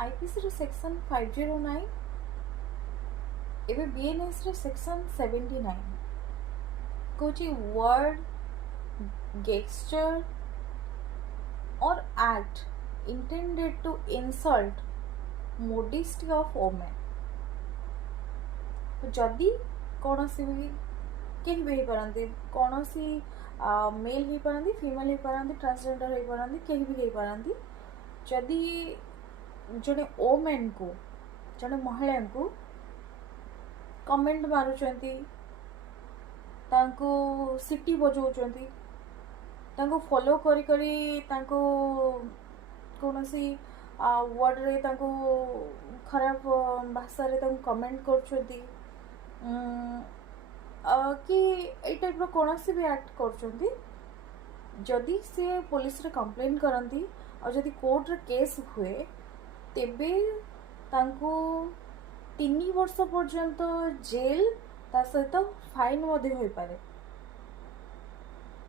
IPC रो section 509 एवं BNS रो section 79 Cauchy word gesture और act intended to insult modesty of women जदि कौन सी भी कहीं भी पारती कौन सी मेल हो पारती फीमेल हो पारती ट्रांसजेंडर हो पारती कहीं भी हो पारती जदि जड़े ओमेन को जड़े महिला को कमेंट मारुचंती तांको सिटी बजाउचंती तांको फॉलो करी करी तांको कौन सी वर्ड रे तांको खराब भाषा रे तांको कमेंट करछंती कि ए टाइप रो कौन सी भी एक्ट करछंती जदि से पुलिस रे कंप्लेन करंती और जदि कोर्ट रे केस हुए तेबे तांको 3 वर्ष पर्यंत जेल ता सहित फाइन मध्य होई पारे।